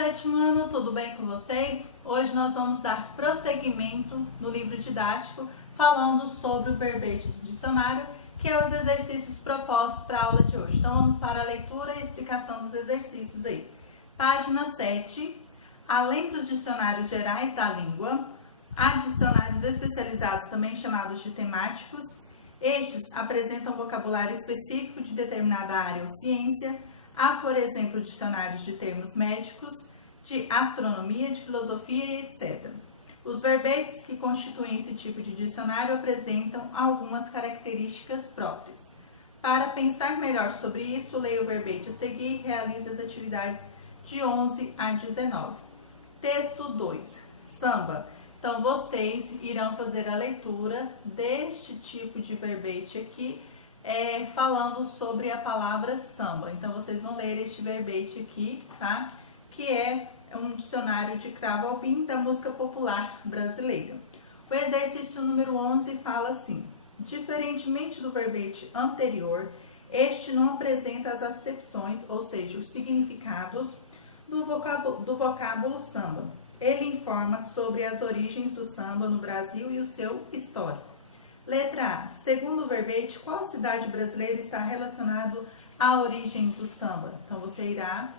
sétimo ano, tudo bem com vocês? Hoje nós vamos dar prosseguimento no livro didático falando sobre o verbete do dicionário, que é os exercícios propostos para a aula de hoje. Então vamos para a leitura e explicação dos exercícios aí. Página 7, além dos dicionários gerais da língua, há dicionários especializados também chamados de temáticos. Estes apresentam vocabulário específico de determinada área ou ciência. Há, por exemplo, dicionários de termos médicos, de astronomia, de filosofia e etc. Os verbetes que constituem esse tipo de dicionário apresentam algumas características próprias. Para pensar melhor sobre isso, leia o verbete a seguir e realize as atividades de 11 a 19. Texto 2. Samba. Então, vocês irão fazer a leitura deste tipo de verbete aqui, falando sobre a palavra samba. Então, vocês vão ler este verbete aqui, tá? Que é um dicionário de Cravo Albim da música popular brasileira. O exercício número 11 fala assim: diferentemente do verbete anterior, este não apresenta as acepções, ou seja, os significados do vocábulo samba. Ele informa sobre as origens do samba no Brasil e o seu histórico. Letra A. Segundo o verbete, qual cidade brasileira está relacionado à origem do samba? Então, você irá,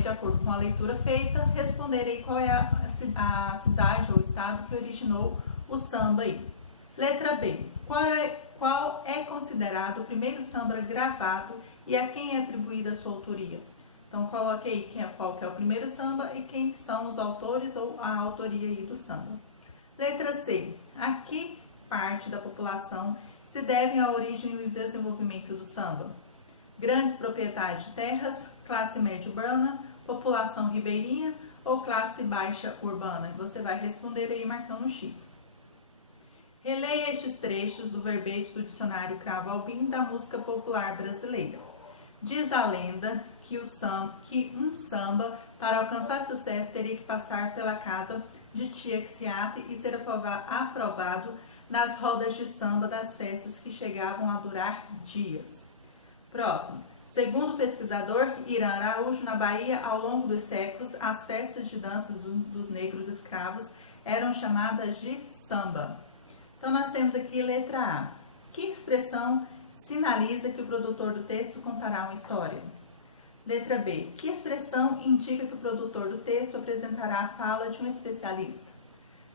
de acordo com a leitura feita, responder aí qual é a cidade ou estado que originou o samba aí. Letra B. Qual é considerado o primeiro samba gravado e a quem é atribuída a sua autoria? Então, coloque aí qual que é o primeiro samba e quem são os autores ou a autoria aí do samba. Letra C. A que parte da população se devem a origem e o desenvolvimento do samba? Grandes proprietários de terras, classe média urbana, população ribeirinha ou classe baixa urbana? Você vai responder aí marcando X. Releia estes trechos do verbete do dicionário Cravo Albim da música popular brasileira. Diz a lenda que um samba, para alcançar sucesso, teria que passar pela casa de tia Xiate e ser aprovado nas rodas de samba das festas que chegavam a durar dias. Próximo. Segundo o pesquisador Irã Araújo, na Bahia, ao longo dos séculos, as festas de danças dos negros escravos eram chamadas de samba. Então, nós temos aqui letra A. Que expressão sinaliza que o produtor do texto contará uma história? Letra B. Que expressão indica que o produtor do texto apresentará a fala de um especialista?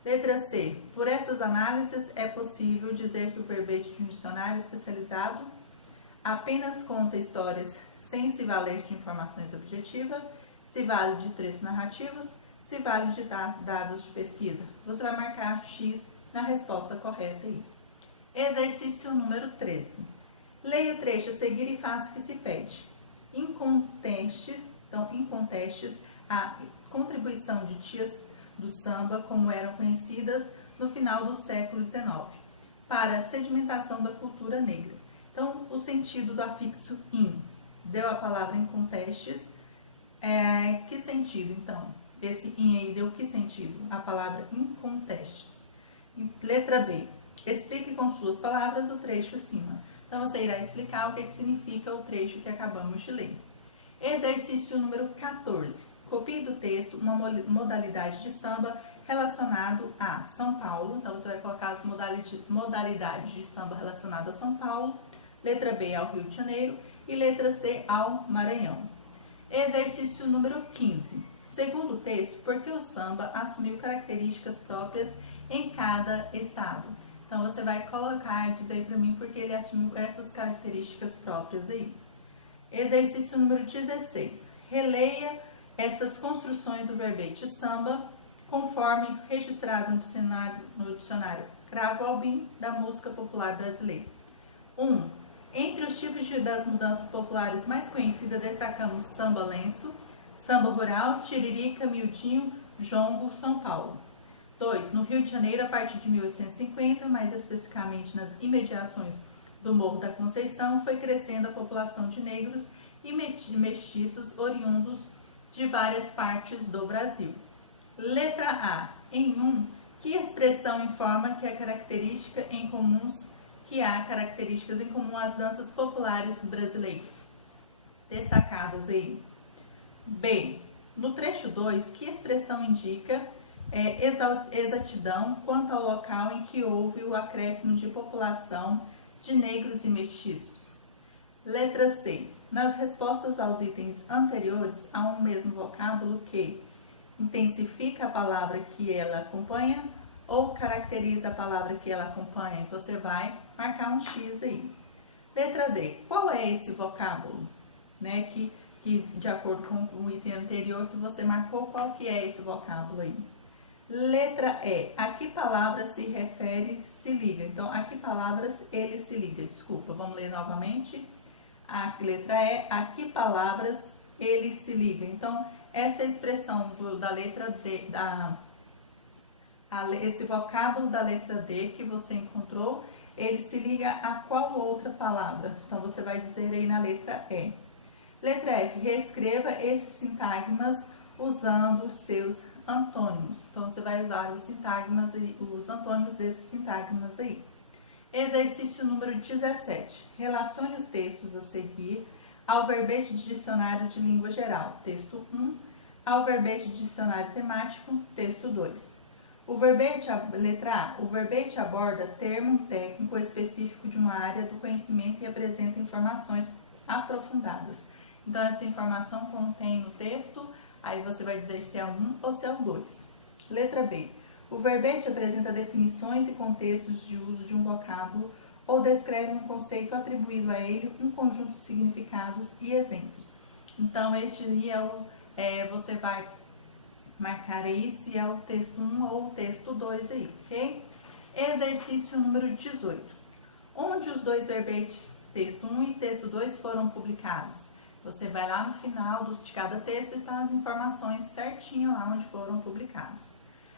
Letra C. Por essas análises, é possível dizer que o verbete de um dicionário especializado apenas conta histórias sem se valer de informações objetivas, se vale de trechos narrativos, se vale de dados de pesquisa. Você vai marcar X na resposta correta aí. Exercício número 13. Leia o trecho a seguir e faça o que se pede. Incontestes a contribuição de tias do samba, como eram conhecidas no final do século XIX, para a sedimentação da cultura negra. Então, o sentido do afixo in. Deu a palavra incontestes. Que sentido, então? Esse in aí deu que sentido? A palavra incontestes. Letra B. Explique com suas palavras o trecho acima. Então, você irá explicar o que significa o trecho que acabamos de ler. Exercício número 14. Copie do texto uma modalidade de samba relacionado a São Paulo. Então, você vai colocar as modalidades de samba relacionado a São Paulo. Letra B, ao Rio de Janeiro. E letra C, ao Maranhão. Exercício número 15. Segundo o texto, por que o samba assumiu características próprias em cada estado? Então, você vai colocar e dizer para mim porque ele assumiu essas características próprias aí. Exercício número 16. Releia essas construções do verbete samba, conforme registrado no dicionário Cravo Albim da música popular brasileira. 1. Entre os tipos das mudanças populares mais conhecidas, destacamos samba lenço, samba rural, tiririca, miudinho, jongo, São Paulo. 2. No Rio de Janeiro, a partir de 1850, mais especificamente nas imediações do Morro da Conceição, foi crescendo a população de negros e mestiços oriundos de várias partes do Brasil. Letra A. Em 1, que expressão informa que há características em comum às danças populares brasileiras? Destacadas aí. B. No trecho 2, que expressão indica exatidão quanto ao local em que houve o acréscimo de população de negros e mestiços? Letra C. Nas respostas aos itens anteriores, há um mesmo vocábulo que intensifica a palavra que ela acompanha ou caracteriza a palavra que ela acompanha. Você vai marcar um X aí. Letra D. Qual é esse vocábulo? Que de acordo com o item anterior que você marcou, qual que é esse vocábulo aí? Letra E. A que palavra se refere, se liga? Então, a que palavras ele se liga? Desculpa, vamos ler novamente. A letra E. A que palavras ele se liga? Então, essa expressão da letra D, esse vocábulo da letra D que você encontrou, ele se liga a qual outra palavra? Então, você vai dizer aí na letra E. Letra F. Reescreva esses sintagmas usando os seus antônimos. Então, você vai usar os sintagmas e os antônimos desses sintagmas aí. Exercício número 17. Relacione os textos a seguir ao verbete de dicionário de língua geral, texto 1, ao verbete de dicionário temático, texto 2. Letra A. O verbete aborda termo técnico específico de uma área do conhecimento e apresenta informações aprofundadas. Então, essa informação contém no texto, aí você vai dizer se é o 1 ou se é o 2. Letra B. O verbete apresenta definições e contextos de uso de um vocábulo ou descreve um conceito atribuído a ele, um conjunto de significados e exemplos. Então, este aí você vai marcar aí se é o texto 1 ou o texto 2 aí, ok? Exercício número 18. Onde os dois verbetes, texto 1 e texto 2, foram publicados? Você vai lá no final de cada texto e está as informações certinho lá onde foram publicados.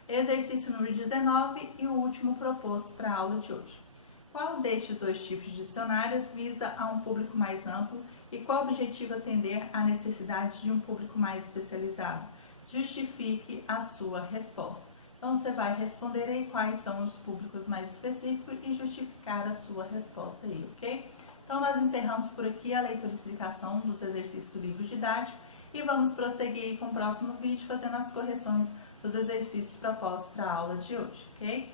Exercício número 19 e o último proposto para a aula de hoje. Qual destes dois tipos de dicionários visa a um público mais amplo e qual objetivo atender à necessidade de um público mais especializado? Justifique a sua resposta. Então, você vai responder aí quais são os públicos mais específicos e justificar a sua resposta aí, ok? Então, nós encerramos por aqui a leitura e explicação dos exercícios do livro didático e vamos prosseguir com o próximo vídeo fazendo as correções dos exercícios propostos para a aula de hoje, ok?